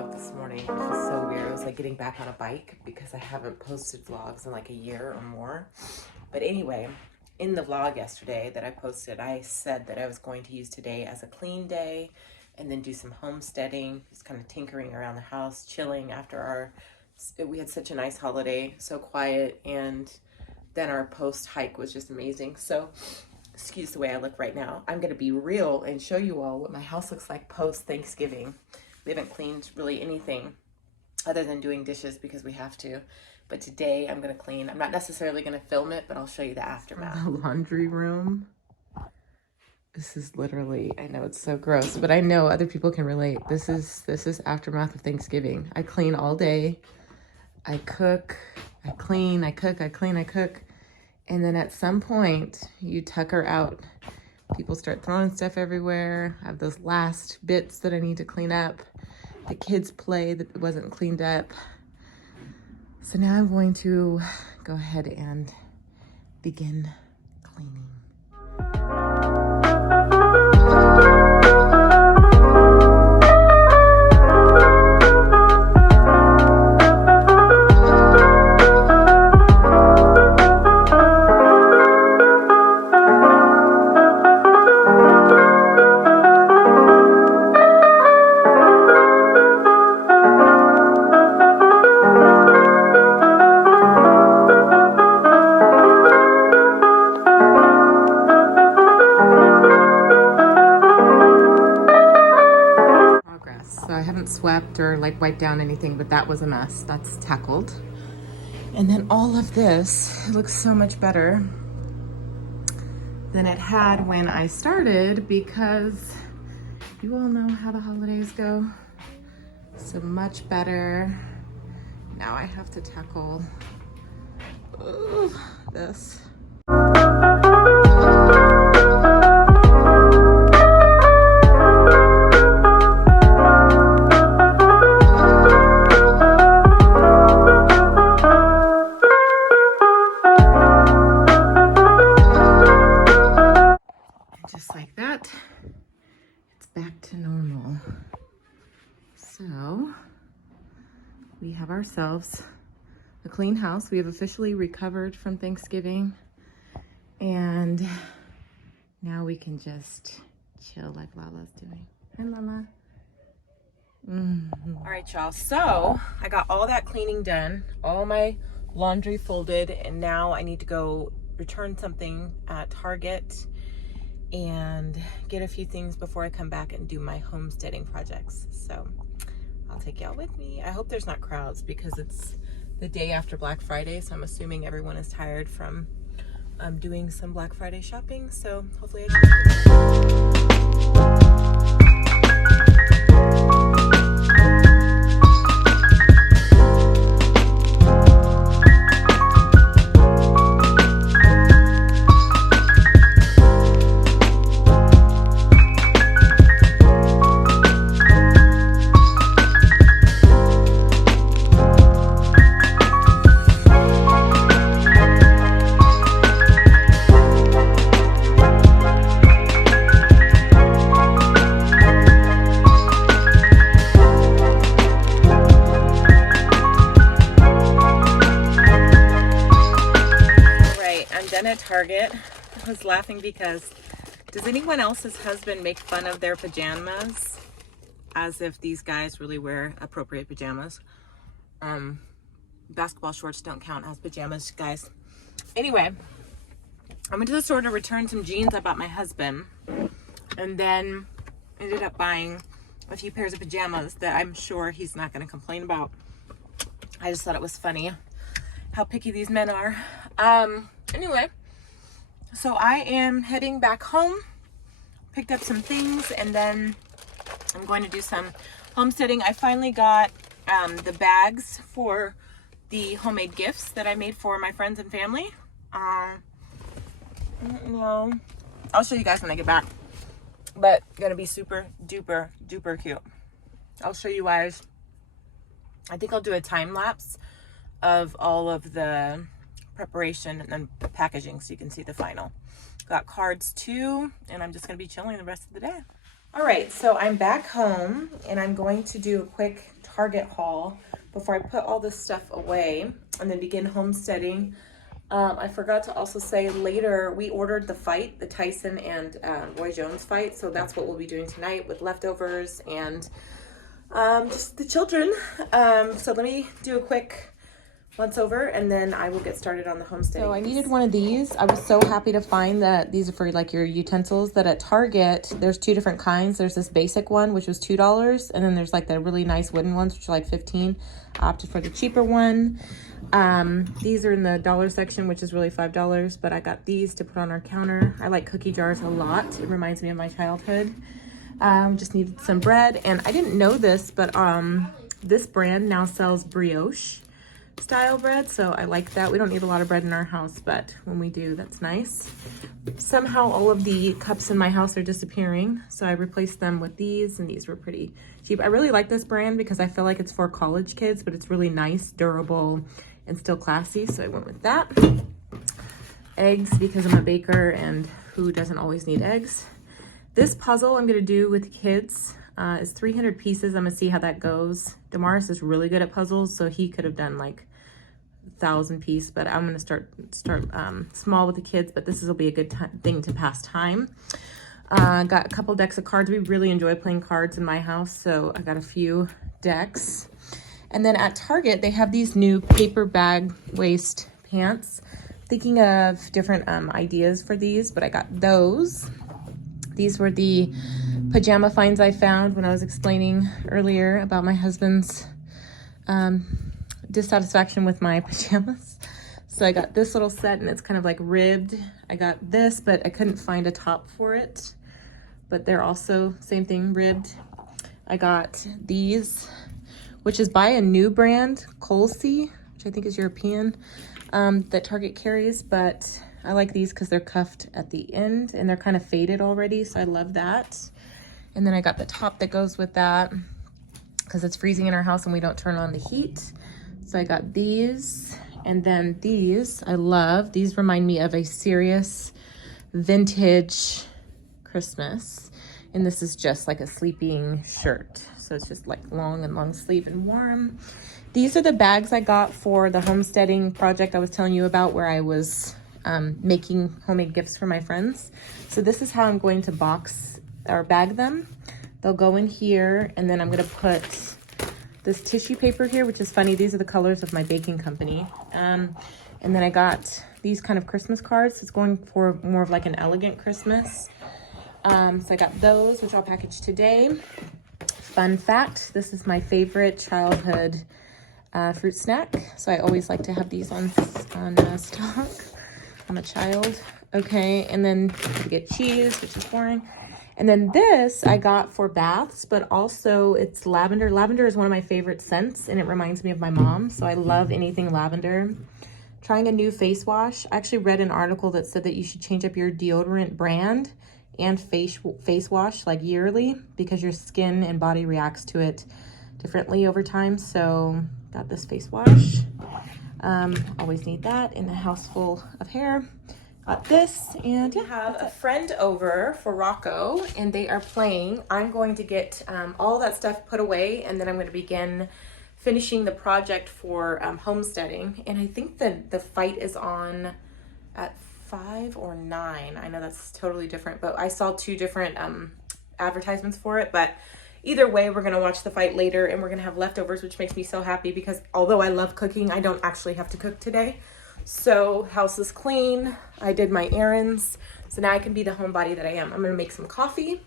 vlog this morning, which was so weird. It was like getting back on a bike because I haven't posted vlogs in like a year or more. But anyway, in the vlog yesterday that I posted, I said that I was going to use today as a clean day and then do some homesteading, just kind of tinkering around the house, chilling after we had such a nice holiday, so quiet, and then our post hike was just amazing. So excuse the way I look right now. I'm going to be real and show you all what my house looks like post Thanksgiving. We haven't cleaned really anything other than doing dishes because we have to. But today I'm going to clean. I'm not necessarily going to film it, but I'll show you the aftermath. The laundry room. This is literally, I know it's so gross, but I know other people can relate. This is aftermath of Thanksgiving. I clean all day. I cook, I clean, I cook, I clean, I cook. And then at some point, you tucker out. People start throwing stuff everywhere. I have those last bits that I need to clean up. The kids play that wasn't cleaned up. So now I'm going to go ahead and begin cleaning. Swept or like wiped down anything, but that was a mess. That's tackled. And then all of this, it looks so much better than it had when I started because you all know how the holidays go. So much better. Now I have to tackle this. We have ourselves a clean house. We have officially recovered from Thanksgiving, and now we can just chill like Lala's doing. Hi, Lala. All right, y'all. So I got all that cleaning done, all my laundry folded, and now I need to go return something at Target and get a few things before I come back and do my homesteading projects. So I'll take y'all with me. I hope there's not crowds because it's the day after Black Friday, so I'm assuming everyone is tired from doing some Black Friday shopping. So hopefully at Target. I was laughing because does anyone else's husband make fun of their pajamas as if these guys really wear appropriate pajamas? Basketball shorts don't count as pajamas, guys. Anyway, I went to the store to return some jeans I bought my husband, and then ended up buying a few pairs of pajamas that I'm sure he's not going to complain about. I just thought it was funny how picky these men are. Anyway, so I am heading back home, picked up some things, and then I'm going to do some homesteading. I finally got the bags for the homemade gifts that I made for my friends and family. I don't know. I'll show you guys when I get back, but gonna be super duper duper cute. I'll show you guys. I think I'll do a time lapse of all of the preparation and then the packaging so you can see the final. Got cards too, and I'm just gonna be chilling the rest of the day. All right, so I'm back home and I'm going to do a quick Target haul before I put all this stuff away and then begin homesteading. I forgot to also say later we ordered the fight, the Tyson and Roy Jones fight, so that's what we'll be doing tonight with leftovers and just the children. So let me do a quick once over and then I will get started on the homesteading. So I needed one of these. I was so happy to find that these are for like your utensils, that at Target there's two different kinds. There's this basic one which was $2, and then there's like the really nice wooden ones which are like $15. I opted for the cheaper one. These are in the dollar section, which is really $5, but I got these to put on our counter. I like cookie jars a lot. It reminds me of my childhood. Just needed some bread, and I didn't know this, but this brand now sells brioche style bread, so I like that. We don't need a lot of bread in our house, but when we do, that's nice. Somehow all of the cups in my house are disappearing, so I replaced them with these, and these were pretty cheap. I really like this brand because I feel like it's for college kids, but it's really nice, durable, and still classy, so I went with that. Eggs, because I'm a baker, and who doesn't always need eggs? This puzzle I'm gonna do with kids is 300 pieces. I'm gonna see how that goes. Damaris is really good at puzzles, so he could have done like 1,000 piece, but I'm gonna start small with the kids, but this will be a good thing to pass time. Got a couple decks of cards. We really enjoy playing cards in my house, so I got a few decks. And then at Target, they have these new paper bag waist pants. Thinking of different ideas for these, but I got those. These were the pajama finds I found when I was explaining earlier about my husband's dissatisfaction with my pajamas. So I got this little set, and it's kind of like ribbed. I got this, but I couldn't find a top for it. But they're also, same thing, ribbed. I got these, which is by a new brand, Colsey, which I think is European, that Target carries, but I like these because they're cuffed at the end and they're kind of faded already, so I love that. And then I got the top that goes with that because it's freezing in our house and we don't turn on the heat. So I got these, and then these I love. These remind me of a serious vintage Christmas, and this is just like a sleeping shirt. So it's just like long sleeve and warm. These are the bags I got for the homesteading project I was telling you about, where I was making homemade gifts for my friends. So this is how I'm going to box or bag them. They'll go in here, and then I'm going to put this tissue paper here, which is funny. These are the colors of my baking company. And then I got these kind of Christmas cards. It's going for more of like an elegant Christmas. So I got those, which I'll package today. Fun fact, this is my favorite childhood fruit snack. So I always like to have these on stock. I'm a child. Okay, and then you get cheese, which is boring. And then this I got for baths, but also it's lavender. Lavender is one of my favorite scents, and it reminds me of my mom, so I love anything lavender. Trying a new face wash. I actually read an article that said that you should change up your deodorant brand and face wash like yearly, because your skin and body reacts to it differently over time. So got this face wash. Always need that in a house full of hair. Got this, and yeah. I have a friend over for Rocco, and they are playing. I'm going to get all that stuff put away, and then I'm going to begin finishing the project for homesteading. And I think that the fight is on at 5 or 9. I know that's totally different, but I saw 2 different advertisements for it. But either way, we're going to watch the fight later, and we're going to have leftovers, which makes me so happy because although I love cooking, I don't actually have to cook today. So house is clean. I did my errands. So now I can be the homebody that I am. I'm going to make some coffee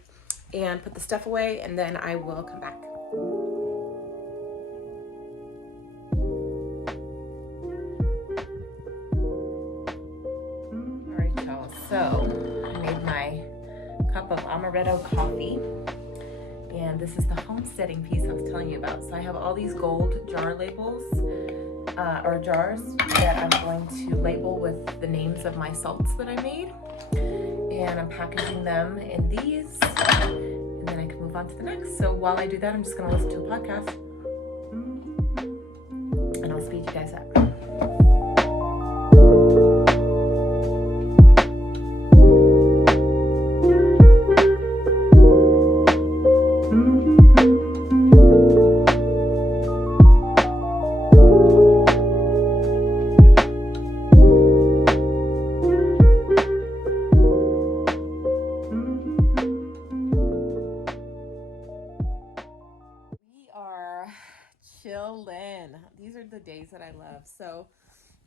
and put the stuff away, and then I will come back. All right, y'all. So I made my cup of amaretto coffee. And this is the homesteading piece I was telling you about. So I have all these gold jar labels, or jars, that I'm going to label with the names of my salts that I made. And I'm packaging them in these, and then I can move on to the next. So while I do that, I'm just gonna listen to a podcast, and I'll speed you guys up.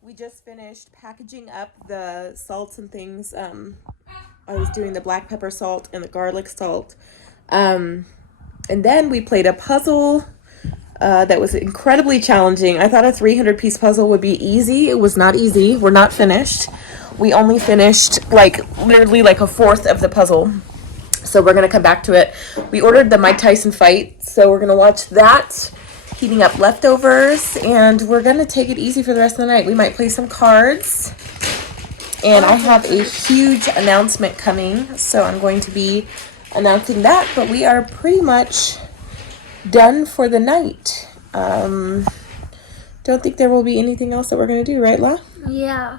We just finished packaging up the salts and things. I was doing the black pepper salt and the garlic salt. And then we played a puzzle that was incredibly challenging. I thought a 300-piece puzzle would be easy. It was not easy. We're not finished. We only finished literally a fourth of the puzzle. So we're going to come back to it. We ordered the Mike Tyson fight, so we're going to watch that, heating up leftovers, and we're going to take it easy for the rest of the night. We might play some cards, and I have a huge announcement coming, so I'm going to be announcing that, but we are pretty much done for the night. Don't think there will be anything else that we're going to do, right, La? Yeah.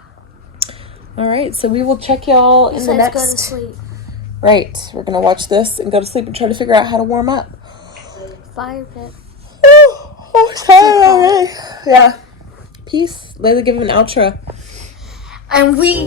All right, so we will check y'all in the next... go to sleep. Right, we're going to watch this and go to sleep and try to figure out how to warm up. Fire pit. Oh, sorry already. Yeah. Peace. Layla, give him an outro. And we